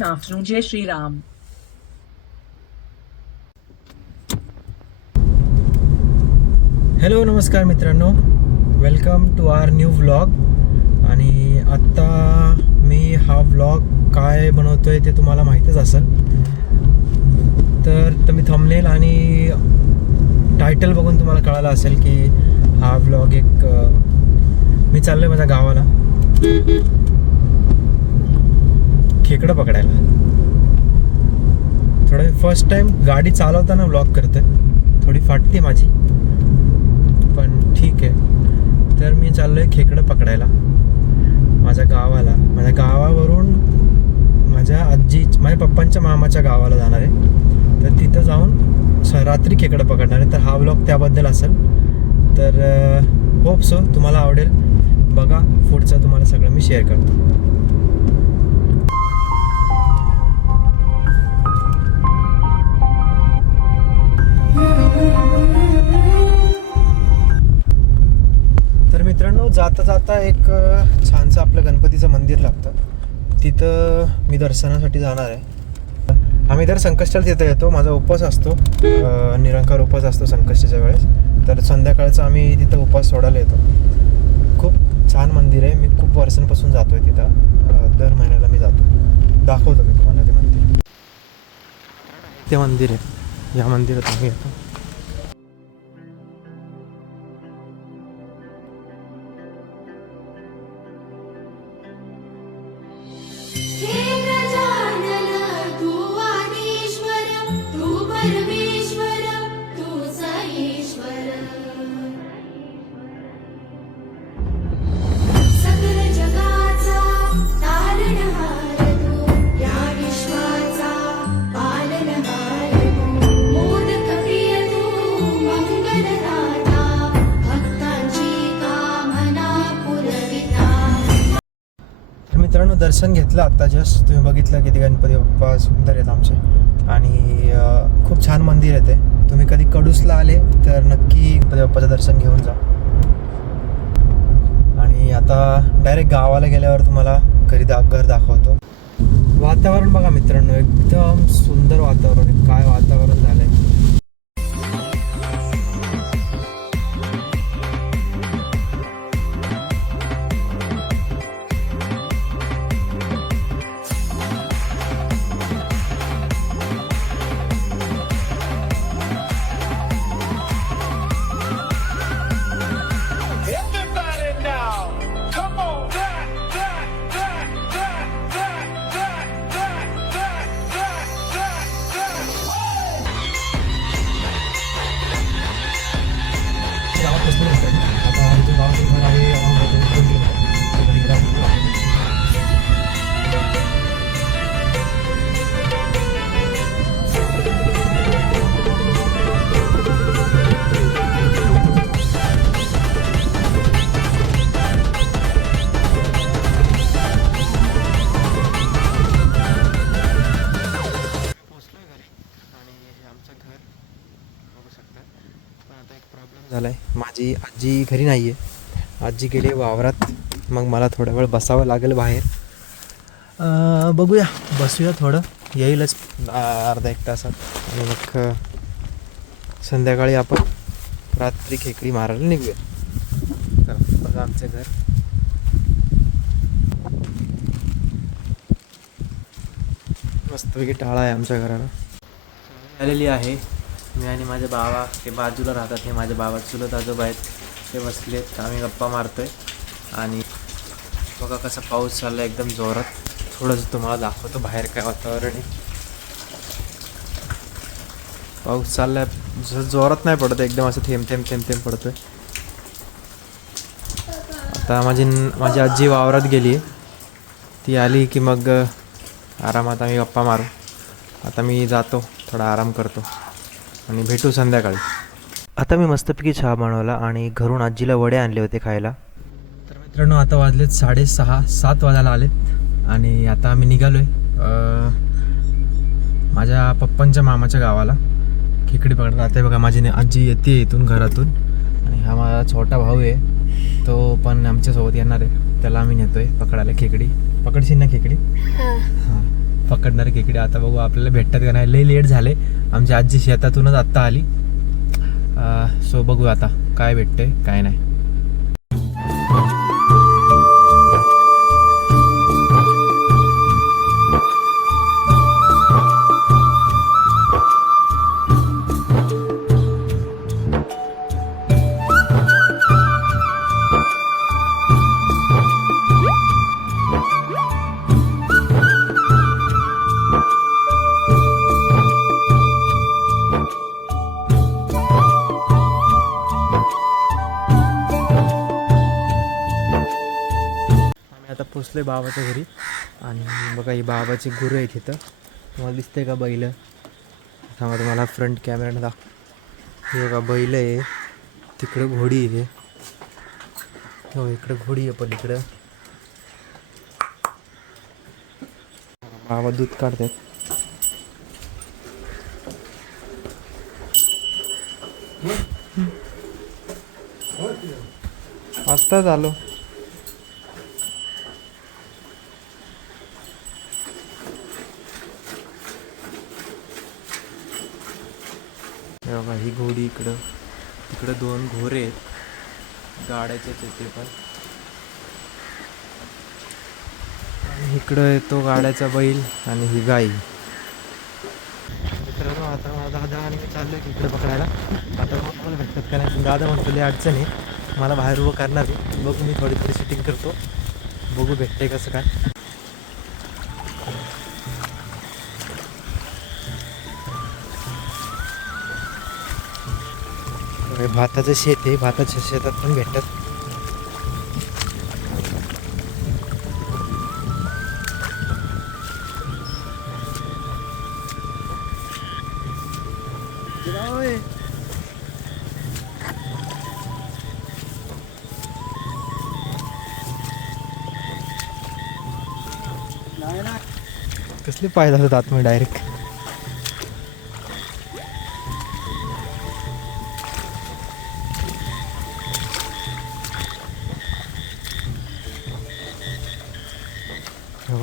Good afternoon, Jai Shri Ram. Hello नमस्कार मित्रांनो, welcome to our new vlog. आणि आत्ता मी हा व्लॉग काय बनवतोय ते तुम्हाला माहीतच असेल. तर तुम्ही थंबनेल आणि टायटल बघून तुम्हाला कळालं असेल की हा व्लॉग एक मी चाललोय माझ्या गावाला खेकडं पकडायला. थोडं फर्स्ट टाइम गाडी चालवताना व्लॉग करतोय, थोडी फाटते माझी पण ठीक आहे. तर मी चाललोय खेकडं पकडायला माझ्या गावाला. माझ्या गावावरून माझ्या पप्पांच्या मामाच्या गावाला जाणार आहे. तर तिथं जाऊन रात्री खेकडं पकडणार आहे. तर हा व्लॉग त्याबद्दल असेल. तर होप सो तुम्हाला आवडेल. बघा पुढचं तुम्हाला सगळं मी शेअर करतो. तर मित्रांनो, जाता जाता एक छानसं आपलं गणपतीचं मंदिर लागतं, तिथं मी दर्शनासाठी जाणार आहे. आम्ही दर संकष्टीला तिथं येतो. माझा उपवास असतो, निरंकार उपवास असतो संकष्टीच्या वेळेस. तर संध्याकाळचा आम्ही तिथं उपवास सोडायला येतो. खूप छान मंदिर आहे. मी खूप वर्षांपासून जातो आहे तिथं. दर महिन्याला मी जातो. दाखवतो मी तुम्हाला ते मंदिर. ते मंदिर आहे, या मंदिरात आम्ही येतो. मित्रांनो, दर्शन घेतलं आत्ता जस्ट. तुम्ही बघितलं किती गणपती बाप्पा सुंदर आहेत आमचे. आणि खूप छान मंदिर आहे ते. तुम्ही कधी कडूसला आले तर नक्की गणपती बाप्पाचं दर्शन घेऊन जा. आणि आता डायरेक्ट गावाला गेल्यावर तुम्हाला घर दाखवतो. वातावरण बघा मित्रांनो, एकदम सुंदर वातावरण आहे. काय वातावरण झालंय. झालाय. माझी आजी घरी नाही आहे. आजी गेली वावरात. मग मला थोडा वेळ बसावं लागेल बाहेर. बघूया, बसूया थोडं. येईलच अर्धा एक तासात. आणि मग संध्याकाळी आपण रात्री खेकडी मारायला निघूया. चला बघा आमचं घर. मस्तपैकी टाळा आहे आमच्या घराला. आलेली आहे. मी आणि माझे बाबा ते बाजूला राहतात. हे माझे बाबा चुलत आजोबा आहेत, ते बसलेत. आम्ही गप्पा मारतोय. आणि बघा कसा पाऊस चालला एकदम जोरात. थोडंसं तुम्हाला दाखवतो बाहेर काय वातावरण आहे. पाऊस चाललाय, जसं जोरात नाही पडत, एकदम असं थेंब थेंब थेंब थेंब पडतोय. आता माझी आजी वावरात गेली आहे. ती आली की मग आरामात आम्ही गप्पा मारू. आता मी जातो, थोडा आराम करतो आणि भेटू संध्याकाळी. आता मी मस्तपैकी चहा बनवला आणि घरून आजीला वडे आणले होते खायला. तर मित्रांनो, आता वाजलेत 6:30, 7 वाजायला आलेत. आणि आता आम्ही निघालो आहे माझ्या पप्पांच्या मामाच्या गावाला खेकडी पकडत. आता बघा माझी आजी येते इथून घरातून. आणि हा माझा छोटा भाऊ आहे, तो पण आमच्यासोबत येणार आहे. त्याला आम्ही नेतोय पकडायला खेकडी. पकडशील ना खेकडी? हां. पकडणार खेकडे. आता बघू आपल्याला भेटतात का नाही. लई लेट झाले, आमची आजी शेतातूनच आत्ता आली. सो बघू आता काय भेटतंय काय नाही. आता पोचलोय बाबाच्या घरी. आणि बघा ही बाबाची गुरं आहेत इथं. तुम्हाला दिसतंय का बैल? सांगा तुम्हाला फ्रंट कॅमेरा दाख. हे बघा बैल आहे, तिकडं घोडी आहे. हो इकडं घोडी आहे पलीकडं. बाबा दूध काढतात. आत्ताच आलो. बघा ही घोडी इकडं, तिकडं 2 घोरे आहेत गाड्याचे ते पण. आणि इकडं येतो गाड्याचा बैल आणि ही गाई. मित्रांनो आता माझा दादा आणि मी चाललो आहे इकडे पकडायला. आता मला भेटतात का नाही. दादा म्हणतो लई अडचण आहे, मला बाहेर उभं करणार आहे. बघू मी थोडी शूटिंग करतो, बघू भेटतंय कसं काय. भाताचं शेत आहे, भाताच्या शेतात पण भेटतात. कसले पाय जातात आतमध्ये डायरेक्ट.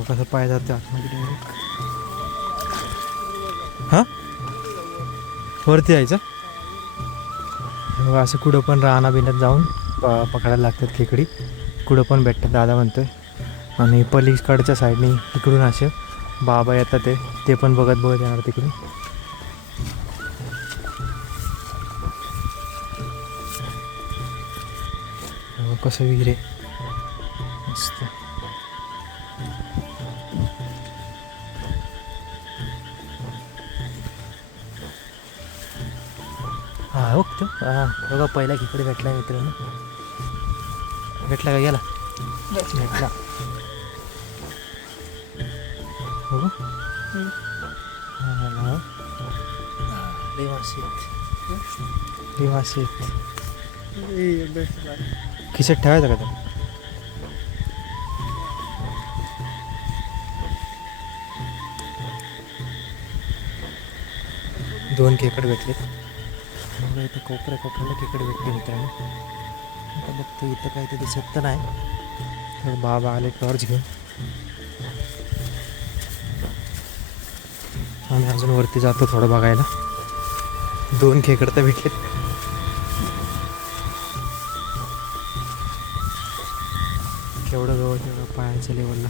कसं पाय जाते आतमध्ये डायरेक्ट. हां वरती यायचं. असं कुठं पण राहणं बिण्यात जाऊन पकडायला लागतात खेकडी. कुठं पण भेटतात दादा म्हणतोय. आणि पलीकडच्या साईडनी तिकडून असे बाबा येतात, ते पण बघत बघत येणार तिकडून. कसं विहीर आहे मस्त. हा ओके. हां बघा पहिला खेकडे भेटला मित्रांनो. भेटला का? गेला भेटला. बघू खिशात ठेवायचं का तर? दोन खेकड भेटले. इथं कोपऱ्याला खेकड भेटले मित्रांनो. आता बघतो इथं काही ते दिसत तर नाही. तर बाबा आले टॉर्च घेऊन. आम्ही अजून वरती जातो थोडं बघायला. 2 खेकड तर भेटलेत. केवढं गवत आहे पायाच्या लेवलला.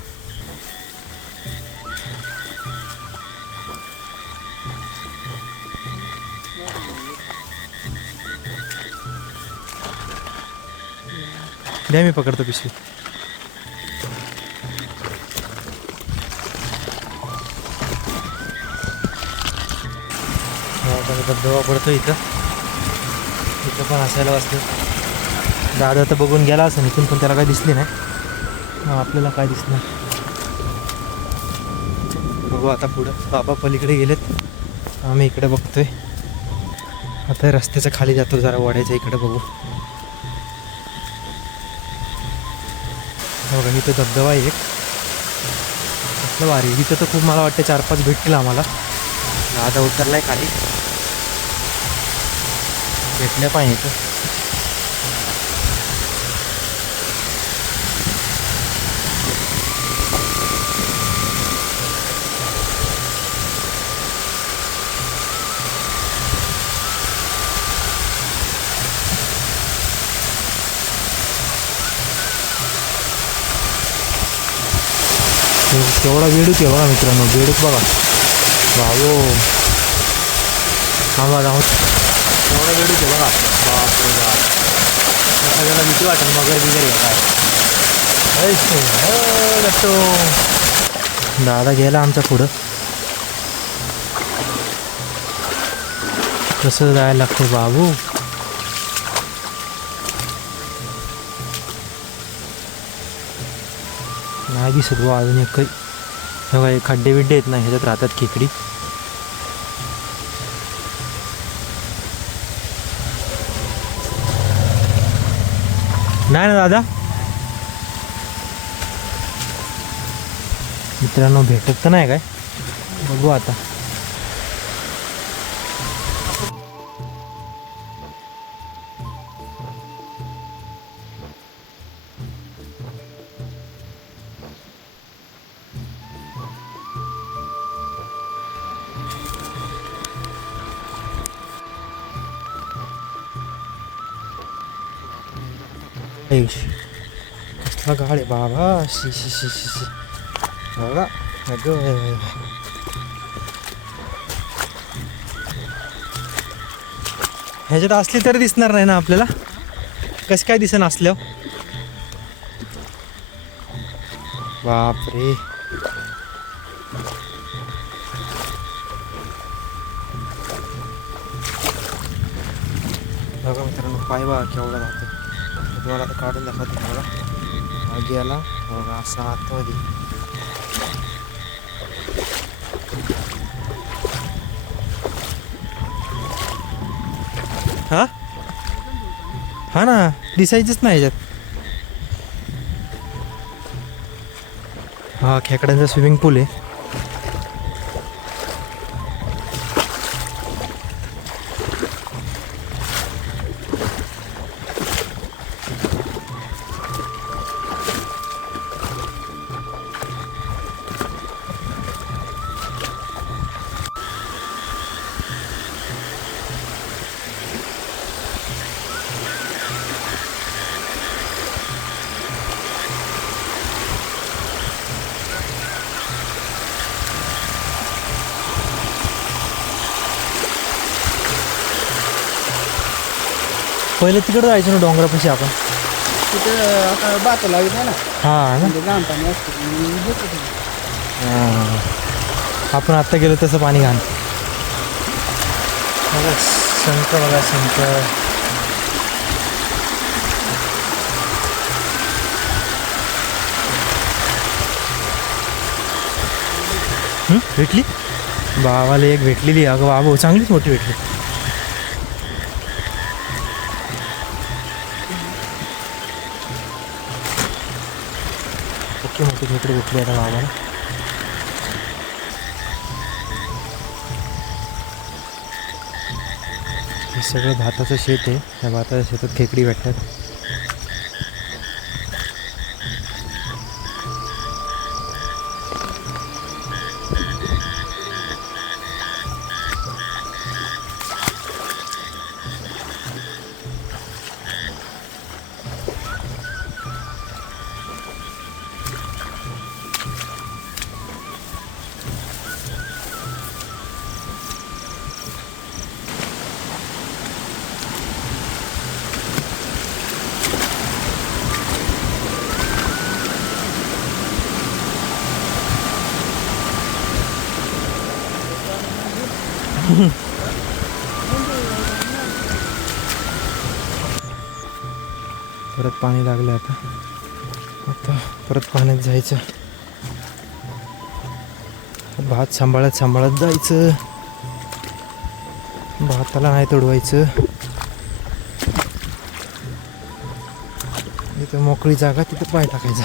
द्या मी पकडतो पिशवी. धबधबा पडतो इथं पण असायला वाजतं. दादा तर बघून गेला असं इथून, पण त्याला काही दिसले नाही. आपल्याला काय दिसणार बघू आता पुढं. बाबा पलीकडे गेलेत, आम्ही इकडे बघतोय. आता रस्त्याच्या खाली जातो जरा वड्याच्या इकडे बघू. बघा इथं धबधबा आहे एक, कसलं भारी. इथं तर खूप मला वाटतं 4-5 भेटतील आम्हाला. दादा उतरलाय खाली, भेटल्या पाहिजे इथं. केवढा बेडूक आहे बघा मित्रांनो, बेडूक बघा भाऊ. हा बघा केवढा बेडूक आहे बघा. बापरे बाप, सगळ्याला भीती वाटेल मगर बिगर काय. दादा गेला आमचा पुढं. कसं जायला लागतं बाबू. नाही दिसत बा अजून एक काही. बघा हे खड्डे बिड्डे आहेत ना, ह्याच्यात राहतात खेकडी. नाही ना दादा मित्रांनो, भेटत तर नाही काय, बघू आता. कसला गाड आहे बाबा. शी शी शी शी शी बघा अगं. ह्याच्यात असली तरी दिसणार नाही ना आपल्याला. कसं काय दिसेन असल्यावर. बापरे बघा मित्रांनो, पाय बघा केवढा राहतो. तुम्हाला आता काढून दाखवतो तुम्हाला. आगी आला बघा असा आतमध्ये. हा हा ना, दिसायचंच नाही ह्याच्यात. हा खेकड्यांचा स्विमिंग पूल आहे. पहिले तिकडे जायचं ना डोंगरापाशी आपण. तिथे आता बात लागत आहे ना, हां ना. घाण पाणी असतं. आपण आत्ता गेलो तसं पाणी घाण. बघा शंख, बघा शंख. भेटली भावाला एक भेटलेली. अगं बाबा चांगलीच मोठी भेटली. ओके मोठी खेकडी भेटली आता भावाला. हे सगळं भाताचं शेत आहे. त्या भाताच्या शेतात खेकडी भेटतात. परत पाणी लागलं. आता परत पाण्यात जायचं. भात सांभाळत सांभाळत जायचं. भाताला नाही तोडवायचं. तिथं मोकळी जागा, तिथं पाय टाकायचा.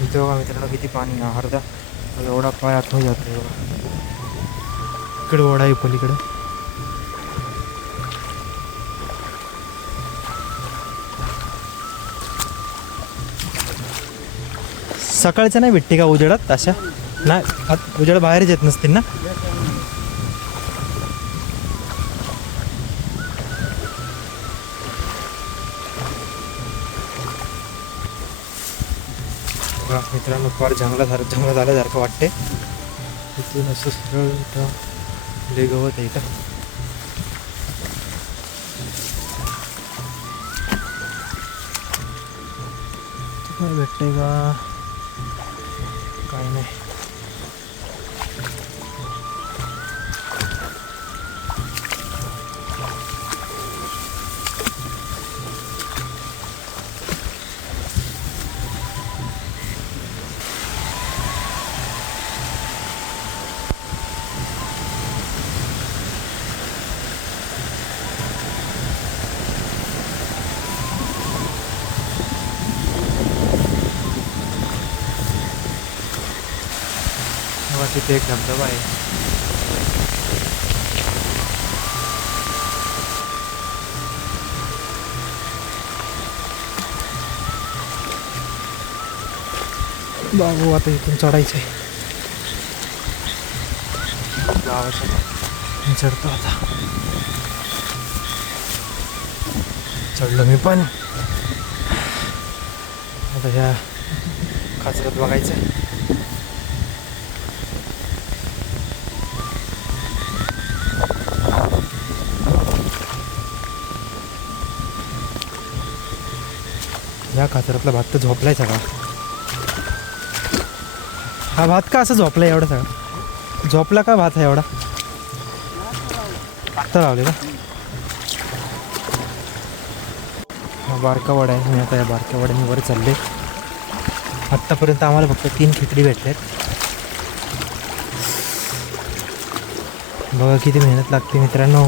इथं बघा मित्रांनो किती पाणी. अर्धा एवढा पाय आतमध्ये जातो. इकडे ओढा आहे पलीकडे. सकाळचं नाही भेटते का उजेडात अशा? नाही उजेड बाहेरच येत नसतील ना. बघा मित्रांनो, फार जंगल आल्यासारखं वाटते. इथून असं सरळ इथं लय गवत आहे इथं. काय भेटतंय का काय नाही. तिथे एक धबधबा आहे. बाबू आता इथून चढायचं आहे. गावाच्या चढतो आता. चढलो मी पण. आता ह्या खाचरात बघायचं आहे. या खाचरातला भात तर झोपलाय सगळा. हा भात का असं झोपलाय एवढा सगळा? झोपला का भात हा एवढा? आत्ता लावले का? हा बारका वडा आहे. मी आता या बारक्या वड्याने वर चालले. आत्तापर्यंत आम्हाला फक्त 3 खेकडी भेटल्यात. बघा किती मेहनत लागते मित्रांनो.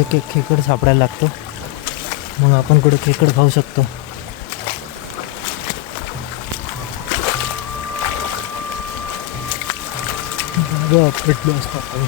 एक खेकड सापडायला लागतो, मग आपण कुठे खेकड खाऊ शकतो. भेटलो असतो आपण.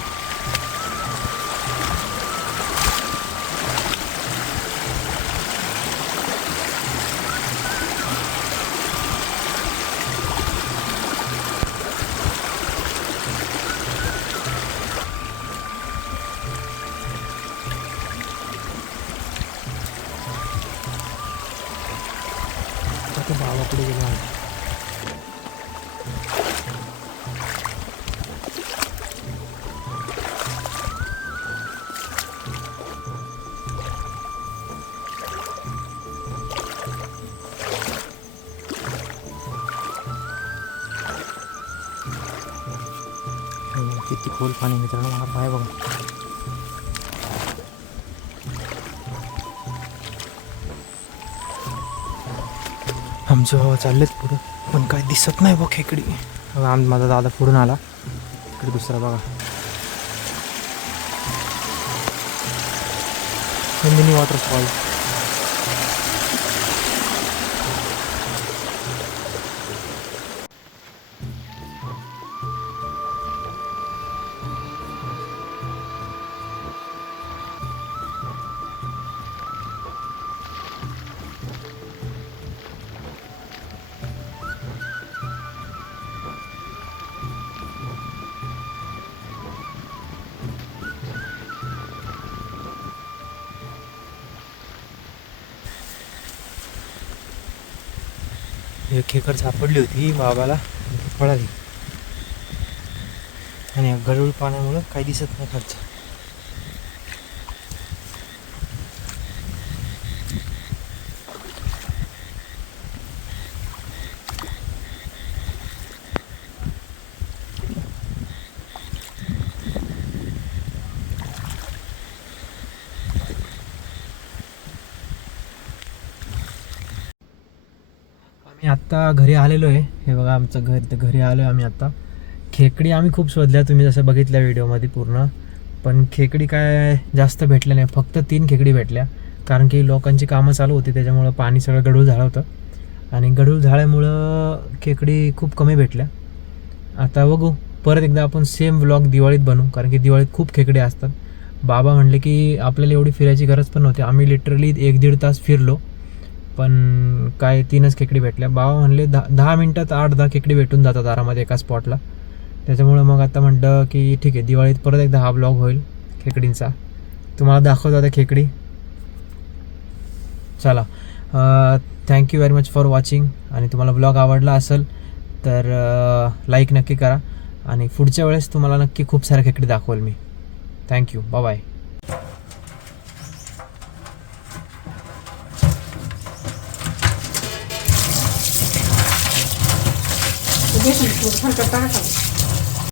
गावाकडे गेलो आहे. किती खोल पाणी मित्रांनो. मला पाय बघा. आमचे बाबा चाललेत पुढं, पण काय दिसत नाही बघ खेकडी. माझा दादा पुढून आला. इकडे दुसरा बघा मिनी वॉटरफॉल. एक खेकड सापडली होती बाबाला, पळाली. आणि गढूळ पाण्यामुळं काही दिसत नाही खालचं. आम्ही आत्ता घरी आलेलो आहे. हे बघा आमचं घरी आलो आहे आम्ही आत्ता. खेकडी आम्ही खूप शोधल्या, तुम्ही जसं बघितल्या व्हिडिओमध्ये पूर्ण. पण खेकडी काय जास्त भेटल्या नाही, फक्त 3 खेकडी भेटल्या. कारण की लोकांची कामं चालू होती, त्याच्यामुळं पाणी सगळं गढूळ झालं होतं. आणि गढूळ झाल्यामुळं खेकडी खूप कमी भेटल्या. आता बघू परत एकदा आपण सेम व्लॉग दिवाळीत बनवू, कारण की दिवाळीत खूप खेकडे असतात. बाबा म्हणले की आपल्याला एवढी फिरायची गरज पण नव्हती. आम्ही लिटरली 1-1.5 तास फिरलो, पण काय 3च खेकडी भेटल्या. बाबा म्हणले 10 मिनटात 8-10 खेकडी भेटून जातात आरामात एका स्पॉटला. त्याच्यामुळं मग आता म्हटलं की ठीक आहे, दिवाळीत परत एकदा हा ब्लॉग होईल खेकडींचा. तुम्हाला दाखवतो आता खेकडी. चला thank you very much for watching. आणि तुम्हाला ब्लॉग आवडला असेल तर लाईक नक्की करा. आणि पुढच्या वेळेस तुम्हाला नक्की खूप साऱ्या खेकडे दाखवेल मी. थँक्यू. बाय. बेसन थोडं हलकं टाकावं.